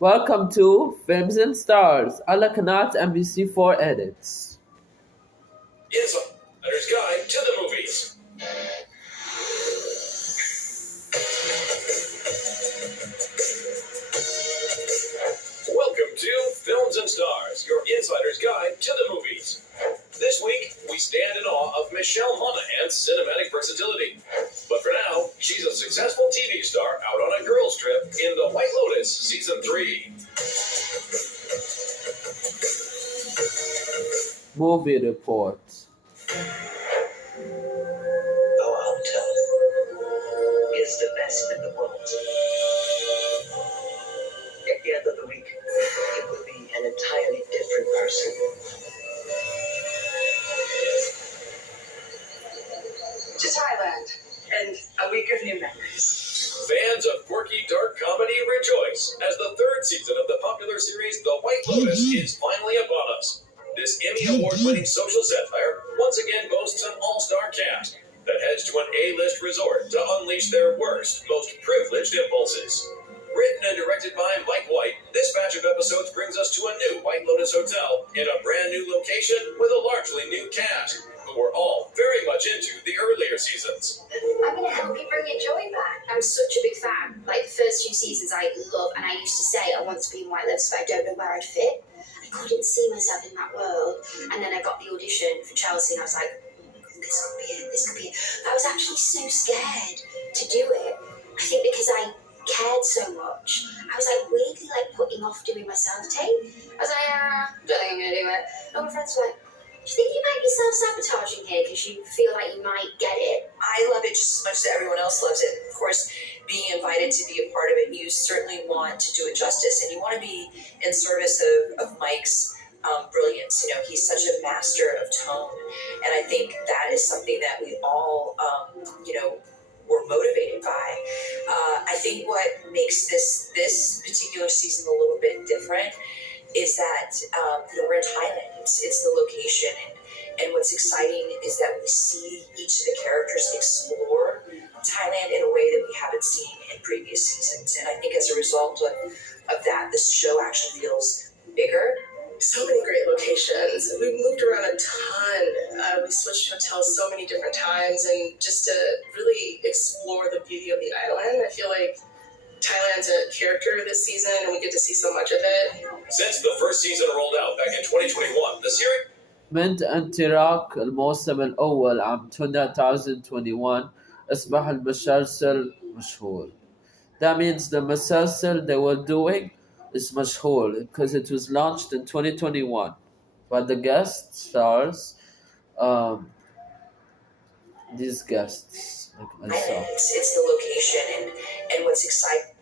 Welcome to Films and Stars على قناة MBC4 Edits. Insider's Guide to the Movies. Welcome to Films and Stars, your insider's guide to the movies. This week, we stand in awe of Michelle Monaghan's cinematic versatility. But for now, she's a successful TV star out on a girls' trip in The White Lotus Season 3. Movie Report. Our hotel is the best in the world. At the end of the week, it will be an entirely different person. To Thailand, and a week of new memories. Fans of quirky dark comedy rejoice as the third season of the popular series The White Lotus is finally upon us. This Emmy Award-winning social satire once again boasts an all-star cast that heads to an A-list resort to unleash their worst, most privileged impulses. Written and directed by Mike White, this batch of episodes brings us to a new White Lotus hotel in a brand new location with a largely new cast, who were all very much into the earlier seasons. I'm going to help you bring your joy back. I'm such a big fan. Like, the first few seasons I love, and I used to say I want to be in White Lotus, but I don't know where I'd fit. I couldn't see myself in that world. And then I got the audition for Chelsea, and I was like, oh my God, this could be it, this could be it. But I was actually so scared to do it. I think because I cared so much, I was like weirdly like putting off doing my self-tape. I was like, don't think I'm going to do it. And my friends were like, do you think you might be self-sabotaging here because you feel like you might get it? I love it just as much as everyone else loves it. Of course, being invited to be a part of it, you certainly want to do it justice, and you want to be in service of Mike's brilliance. You know, he's such a master of tone, and I think that is something that we all, were motivated by. I think what makes this particular season a little bit different is that we're in Thailand. It's the location, and what's exciting is that we see each of the characters explore Thailand in a way that we haven't seen in previous seasons. And I think as a result of that, this show actually feels bigger. So many great locations. We moved around a ton. We switched hotels so many different times, and just to really explore the beauty of the island. I feel like Thailand's a character this season, and we get to see so much of it. Since the first season rolled out back in 2021, the series من انطلاق الموسم الأول عام 2021 أصبح المسلسل مشهور. That means the مسلسل they were doing is مشهور because it was launched in 2021. But the guest stars, these guests, like myself. It's the location, and what's exciting.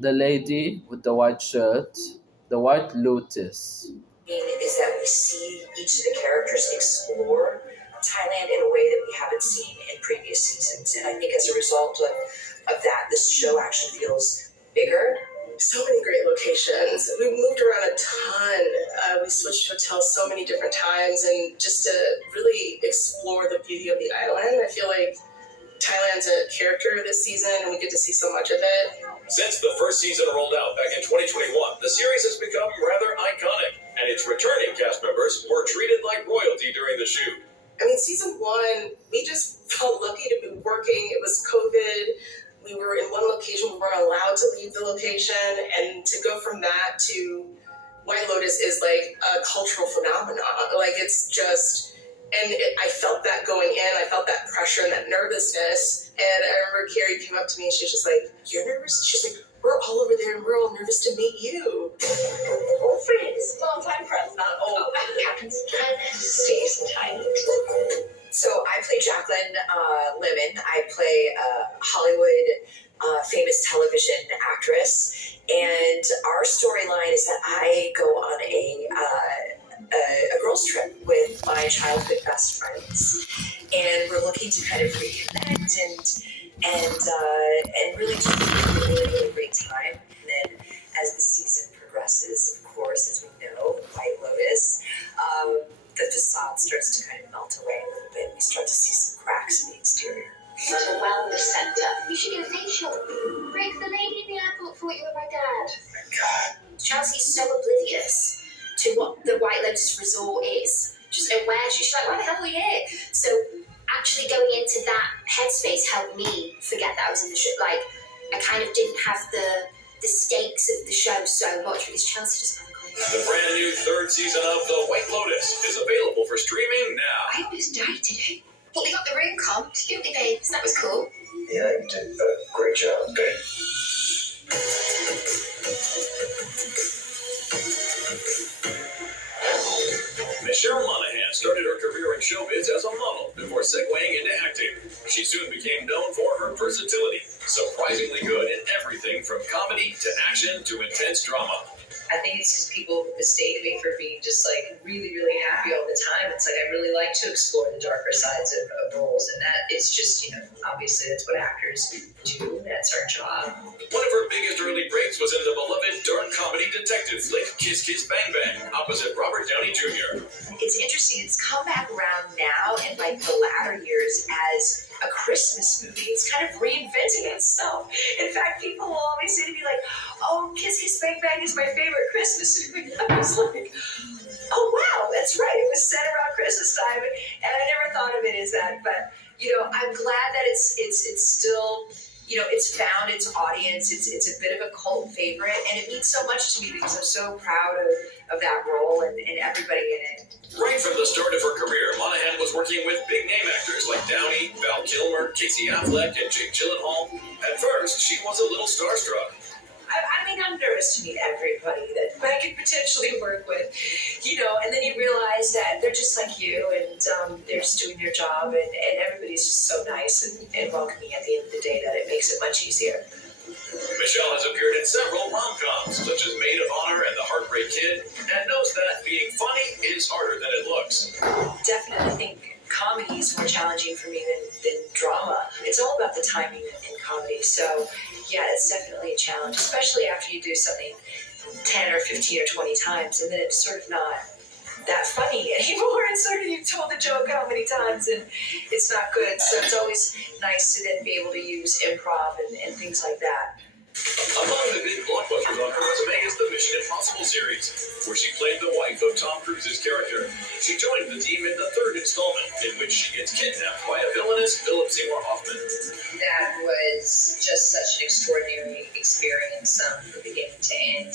The lady with the white shirt, the White Lotus. Is that we see each of the characters explore Thailand in a way that we haven't seen in previous seasons. And I think as a result of that, this show actually feels bigger. So many great locations. We moved around a ton. We switched hotels so many different times, and just to really explore the beauty of the island. I feel like Thailand's a character this season, and we get to see so much of it. Since the first season rolled out back in 2021, the series has become rather iconic, and its returning cast members were treated like royalty during the shoot. I mean, season 1, we just felt lucky to be working. It was COVID. We were in one location. We weren't allowed to leave the location. And to go from that to White Lotus is like a cultural phenomenon. Like, it's just, and I felt that going in. I felt that pressure and that nervousness. And I remember Carrie came up to me and she was just like, "You're nervous?" She's like, "We're all over there and we're all nervous to meet you." Old friends, long time friends, not old. Happens stays in time. So I play Jacqueline Lemon. I play Hollywood famous television actress, and our storyline is that I go on a girls' trip with my childhood best friends, and we're looking to kind of reconnect and really just have a really great time. And then as the season progresses, of course, as we know, White Lotus, the facade starts to kind of melt away a little bit. We start to see some cracks in the exterior. Such a wellness center. You should get a facial. Rick, the lady in the airport thought you were my dad. Chelsea's so oblivious to what the White Lotus Resort is. Just aware. She's like, why the hell are we here? So actually going into that headspace helped me forget that I was in the show. Like, I kind of didn't have the stakes of the show so much because Chelsea just felt like, The brand new third season of The White Lotus is available for streaming now. I almost died today. But we got the room comped, didn't we, babes? That was cool. Yeah, you did a great job. Okay. Michelle Monaghan started her career in showbiz as a model before segueing into acting. She soon became known for her versatility, surprisingly good in everything from comedy to action to intense drama. I think it's just people mistake me for being just like really, really happy all the time. It's like I really like to explore the darker sides of roles, and that is just, obviously that's what actors do. That's our job. One of her biggest early breaks was in the beloved dark comedy detective flick Kiss Kiss Bang Bang opposite Robert Downey Jr. It's interesting. It's come back around now in like the latter years as a Christmas movie. It's kind of reinventing itself. In fact, people will always say to me like, "Oh, Kiss Kiss Bang Bang is my favorite Christmas movie." I was like, "Oh wow, that's right. It was set around Christmas time," and I never thought of it as that. But I'm glad that it's still. It's found its audience. It's a bit of a cult favorite, and it means so much to me because I'm so proud of that role and everybody in it. Right from the start of her career, Monaghan was working with big-name actors like Downey, Val Kilmer, Casey Affleck, and Jake Gyllenhaal. At first, she was a little starstruck. I'm nervous to meet everybody that I could potentially work with, and then you realize that they're just like you, and they're just doing their job, and everybody's just so nice and welcoming at the end of the day that it makes it much easier. Michelle has appeared in several rom-coms, such as Maid of Honor and The Heartbreak Kid, and knows that being funny is harder than it looks. Definitely think comedy is more challenging for me than drama. It's all about the timing in comedy, so yeah, it's definitely a challenge, especially after you do something 10 or 15 or 20 times, and then it's sort of not that funny anymore. It's sort of, you've told the joke how many times, and it's not good. So it's always nice to then be able to use improv and things like that. Among the big blockbusters on her resume is the Mission Impossible series, where she played the wife of Tom Cruise's character. She joined the team in the third installment, in which she gets kidnapped by a villainous Philip Seymour Hoffman. That was just such an extraordinary experience from beginning to end.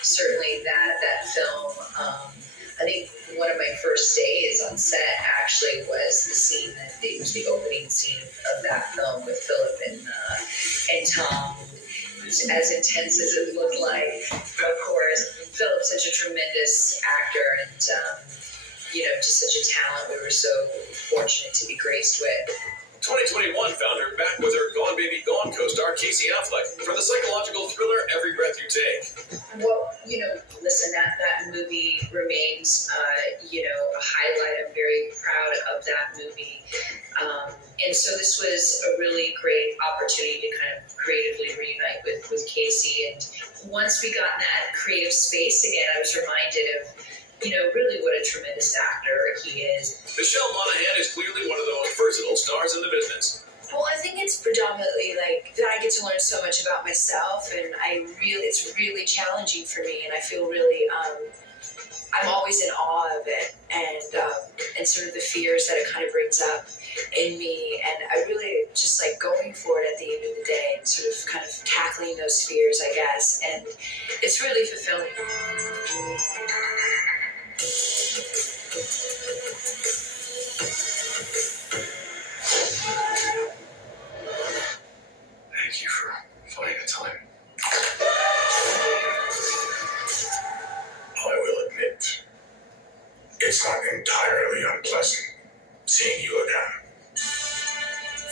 Certainly that film, I think one of my first days on set actually was the scene it was the opening scene of that film with Philip and Tom. As intense as it looked like, of course, Philip's such a tremendous actor and, just such a talent we were so fortunate to be graced with. 2021 found her back with her Gone Baby Gone co-star Casey Affleck for the psychological thriller Every Breath You Take. Well, listen, that movie remains, a highlight. I'm very proud of that movie. And so this was a really great opportunity to kind of creatively reunite with Casey. And once we got in that creative space again, I was reminded of, really what a tremendous actor he is. Michelle Monaghan is clearly one of the most versatile stars in the business. Well, I think it's predominantly like that I get to learn so much about myself, and it's really challenging for me, and I feel really I'm always in awe of it, and sort of the fears that it kind of brings up in me, and I really just like going for it at the end of the day and sort of kind of tackling those fears, I guess, and it's really fulfilling. Thank you for finding the time. I will admit, it's not entirely unpleasant seeing you again.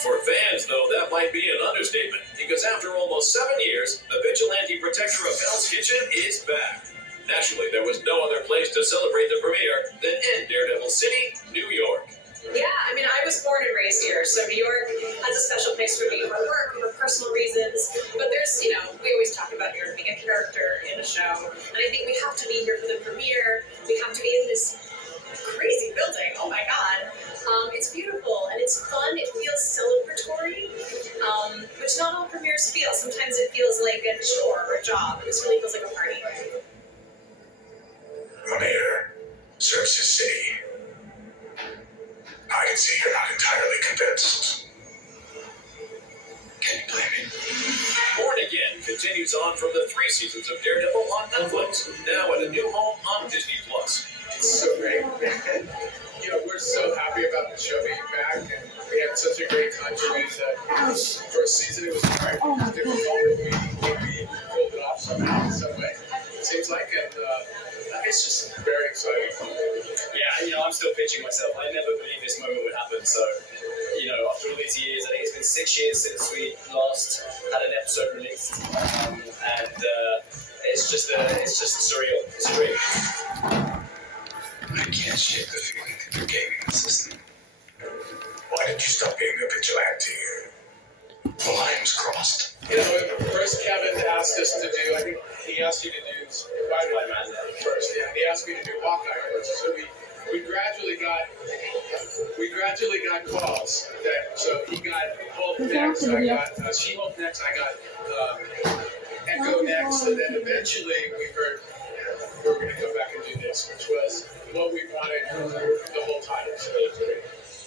For fans, though, that might be an understatement, because after almost 7 years, the vigilante protector of Hell's Kitchen is back. Naturally, there was no other place to celebrate the premiere than in Daredevil City, New York. Yeah, I mean, I was born and raised here, so New York has a special place for me for work, for personal reasons. But there's, we always talk about New York being a character in a show, and I think we have to be here for the premiere. We have to be in this crazy building. Oh my God. It's beautiful and it's fun. It feels celebratory, which not all premieres feel. Sometimes it feels like a chore or a job. This really feels like a party. Premiere, Services City. I can see you're not entirely convinced. Can you blame me? Born Again continues on from the 3 seasons of Daredevil on Netflix, now at a new home on Disney+. It's so great. We're so happy about the show being back, and we had such a great time doing the first season. It was hard, it was difficult, but we pulled it off somehow, in some way. It seems like, and it's just very exciting. Yeah, I'm still pinching myself. I never believed this moment would happen. So, after all these years, I think it's been 6 years since we last had an episode released, and it's just surreal. It's a dream. I can't shake the feeling that you're gaming the system. Why did you stop being a vigilante? The line was crossed. First Kevin asked us to do, I think he asked you to do Spider-Man first. Yeah, he asked me to do Hawkeye first. So we gradually got calls. So he got Hulk next, I got She-Hulk next, I got Echo next, and then eventually we heard we're going to come back and do this, which was what we wanted the whole time. So it's great.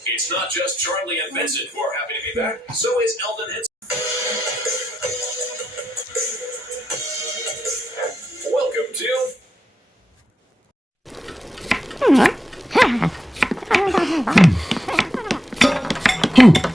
It's not just Charlie and Vincent who are happy to be back, so is Eldon Henson. Welcome to